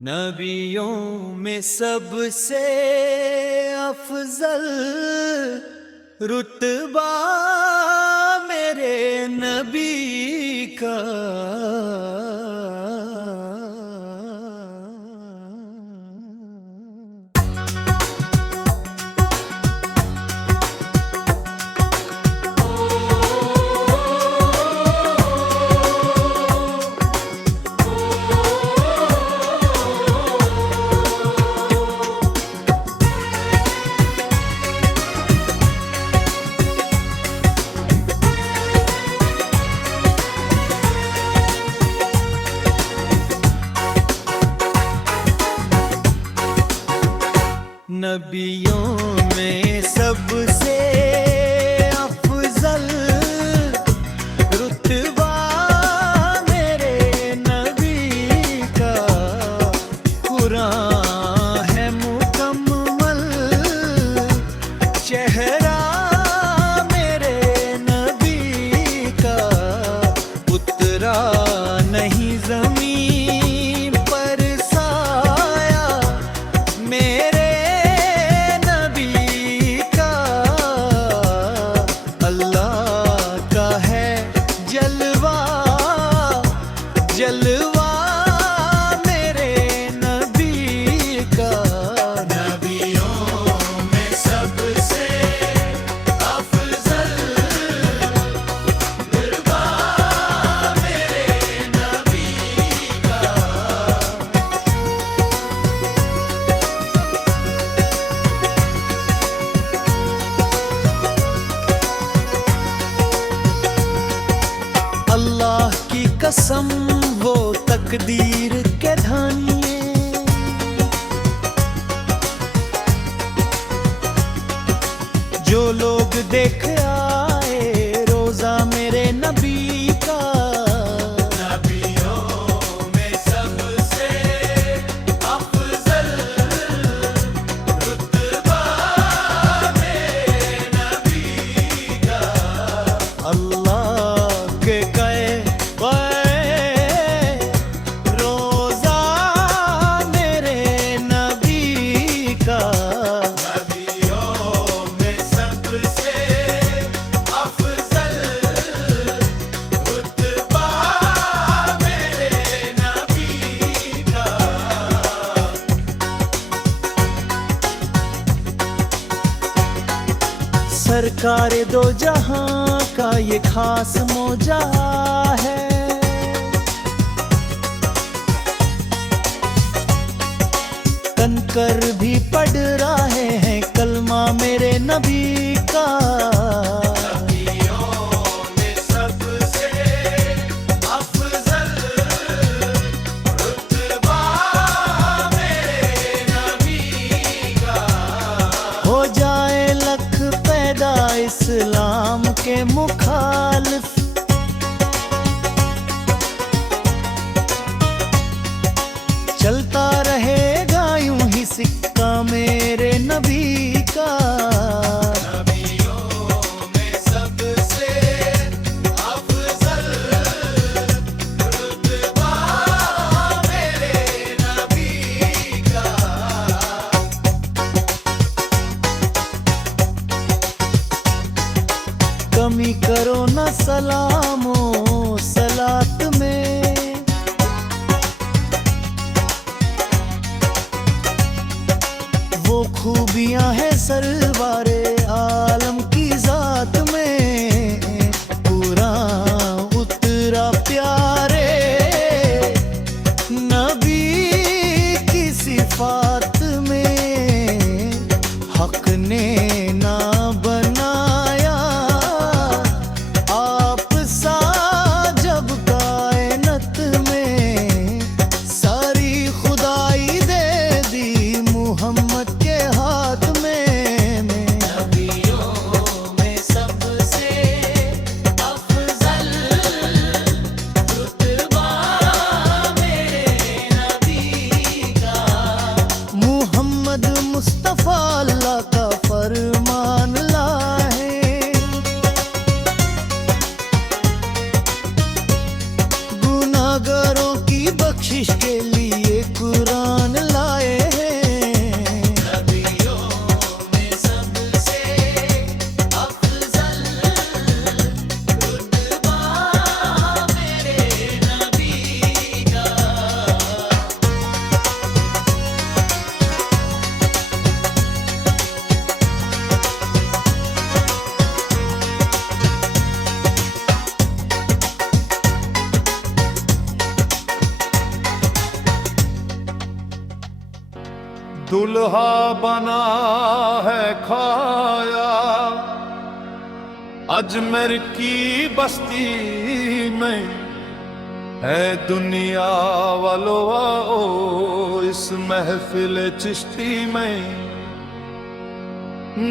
नबियों में सबसे अफजल रुतबा मेरे नबी का। नबियों में सबसे अफजल रुतबा मेरे नबी का। कुरान है मुकम्मल चेहरा मेरे नबी का। उतरा नहीं ज़मीन पर साया मेरे जलवा मेरे नबी का। नबियों में सबसे अफजल रुतबा मेरे नबी का। अल्लाह की कसम वो तकदीर के धानिए, जो लोग देख आए रोजा मेरे नबी का। नबियों में सबसे अफजल रुतबा मेरे नबी का। अल्लाह के कहे सरकार दो जहां का ये खास मौजा है। कंकर भी पढ़ रहे हैं कलमा मेरे नबी का। इस्लाम के मुखालिफ चलता रहेगा यूं ही सिक्का मेरे नबी का। नबियों में सबसे अफजल रुतबा मेरे नबी का। कमी करो न सलामो सलात में, वो खूबियां हैं सरवारे आलम की जात में। पूरा उतरा प्यारे नबी की सिफात में। हक ने ना मुस्तफा अल्लाह का फर्ज दुल्हा बना है खाया अजमेर की बस्ती में, है दुनिया वालों आओ इस महफिल चिश्ती में।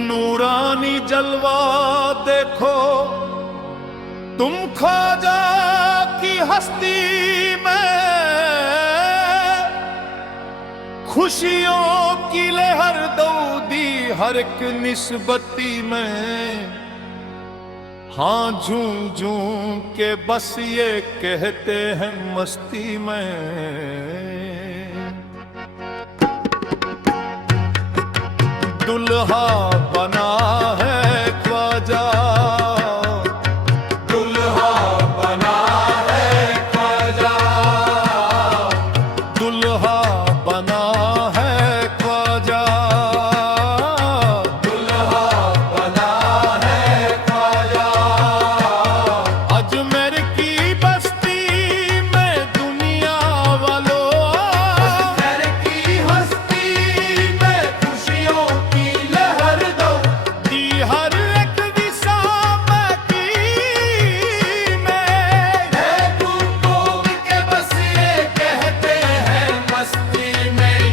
नूरानी जलवा देखो तुम ख्वाजा की हस्ती में, खुशियों की लहर दौदी हर एक निस्बती में। हाँ झूम झूम के बस ये कहते हैं मस्ती में। दुल्हा बना है ख्वाजा, दुल्हा बना है ख्वाजा, दुल्हा बना है ख्वाजा, दुल्हा बना है ख्वाजा। अजमेर की बस्ती में दुनिया वालों, अजमेर की हस्ती में खुशियों की लहर दो दी हर एक विसाम की में। है तुमको के बस ये कहते हैं मस्ती में।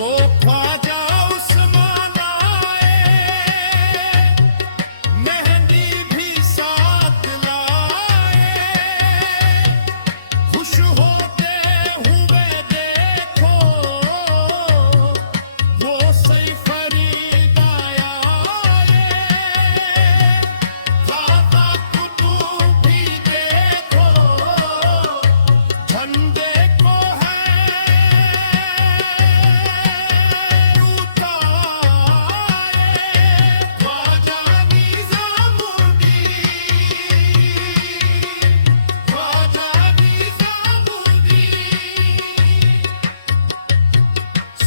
वो ख्वाजा उस्मान आए, मेहंदी भी साथ लाए, खुश होते हुए देखो वो सही फरीद आया, ख्वाजा कुतुब भी देखो झंडे को है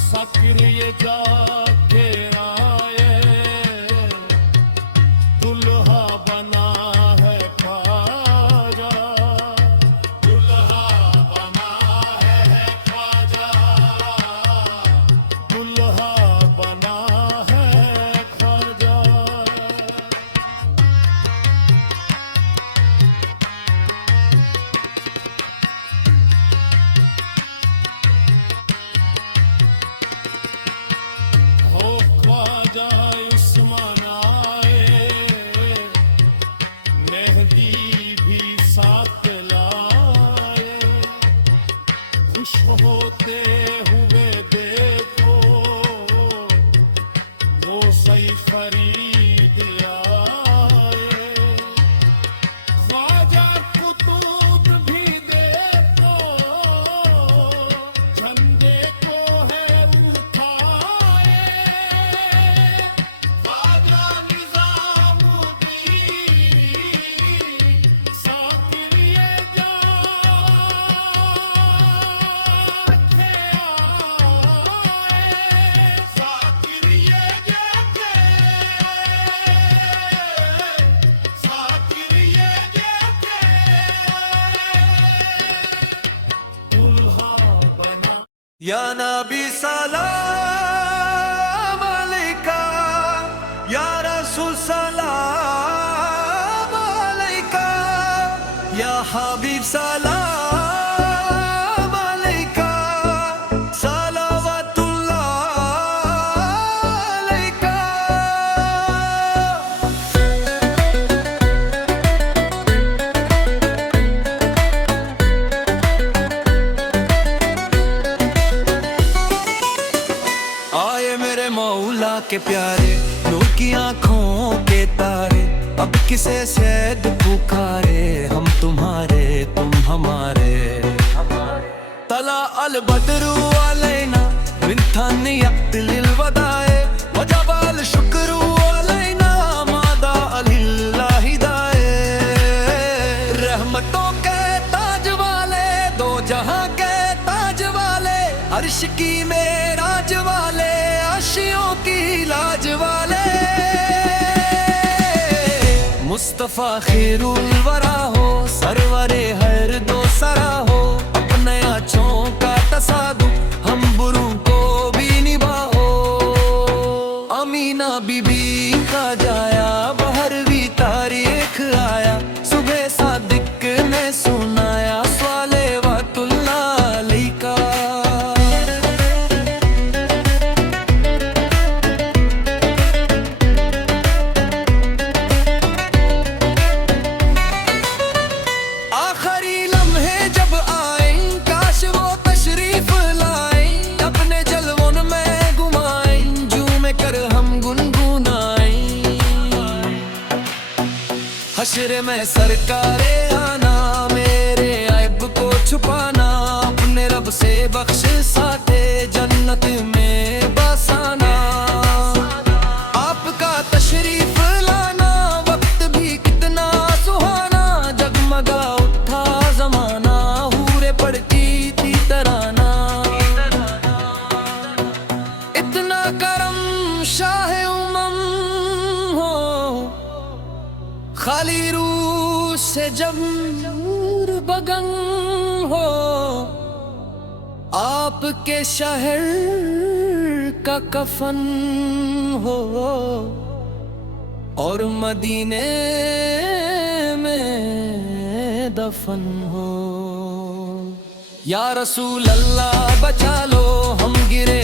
सक्रिय जाके आए, दुल्हा बना है ख्वाजा, दुल्हा बना है ख्वाजा, दुल्हा बना है ख्वाजा। हो ख्वाजा उस्मान आए, मेहंदी भी साथ लाए, खुश होते हुए देखो वो सही फरीद आए, ख्वाजा कुतुब भी देखो झंडे को है उठाए, ख्वाजा निजामुद्दीन साकिर ये जाके आए, साकिर ये जाके, साकिर ये जाके दुल्हा बना। या नबी सलाम अलैका, या रसूल सलाम अलैका, या हबीब सलाम अलैका, सलावतुल्लाह अलैका। आए मेरे मौला के प्यारे, नूर की आंखों के तारे, अब किसे सैद पुकारे, हम तुम्हारे तुम हमारे। तला अल बदरू अलैना मिन थानियतिल वदाए, वजबल शुक्रू अलैना मादा अलिल्लाहि दाए। रहमतों के ताज वाले, दो जहां के ताज वाले, अर्श की मेराज वाले, आशियों की लाज वाले, मुस्तफा खैरुल वरा हो, सरवरे हर दो सरा हो, अपने आँचों का तसादु हम बुरों को भी निभाओ। अमीना बीबी का जाया, बहर भी तारीख आया, सुबह सादिक ने सुनाया, स्वाले वतुल्लाह अलैका। आखिरी लम्हे जब आए, काश वो तशरीफ लाए, अपने जलवों में घुमाए, झूम कर हम गुनगुनाए। हश्र में सरकारे आना, मेरे ऐब को छुपाना, अपने रब से बख्श साथे जन्नत में बसाना। आपका तशरीफ लाना, वक्त भी कितना सुहाना, जगमगा उठा जमाना, हूरे पड़ती थी तराना। इतना करम शाह उमम हो, खाली रूह से जब नूर बगन हो, आपके शहर का कफन हो, और मदीने में दफन हो। या रसूल अल्लाह बचा लो, हम गिरे